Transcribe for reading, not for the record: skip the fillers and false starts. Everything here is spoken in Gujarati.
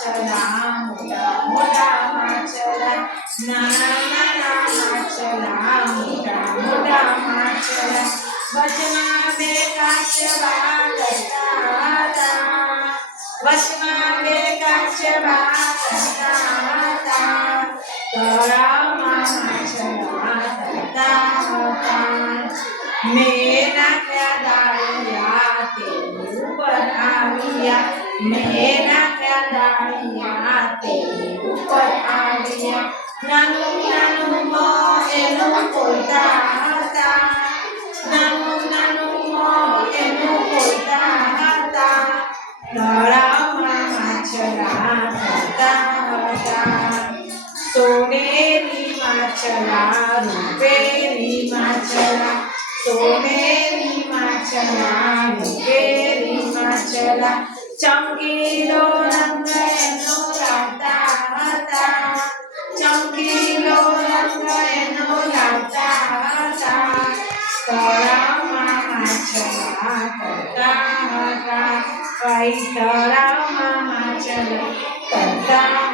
માછલા મોટા મોટા માછલા નાના નાના માછલા મોટા મોટા માછલા વચમાં બે કાચબા કરતા હતા વચમાં બે કાચબા કરતા હતા તળાવમાં માછલા તરતા હતા મેં નાખ્યા દાળિયા તે ઉપર આવ્યા મેં નાખ્યા દાળિયા તે ઉપર આવ્યા નાનું નાનું મોં એનું ખોલતા હતા નાનું નાનું મોં એનું ખોલતા હતા તળાવમાં માછલા તરતા હતા સોનેરી માછલા રૂપેરી માછલા સોનેરી માછલા રૂપેરી માછલા ચમકીલો રંગ એનો લાવતા હતા ચમકીલો રંગ એનો લાવતા હતા તળાવમાં માછલા તરતા હતા તળાવમાં માછલા તરતા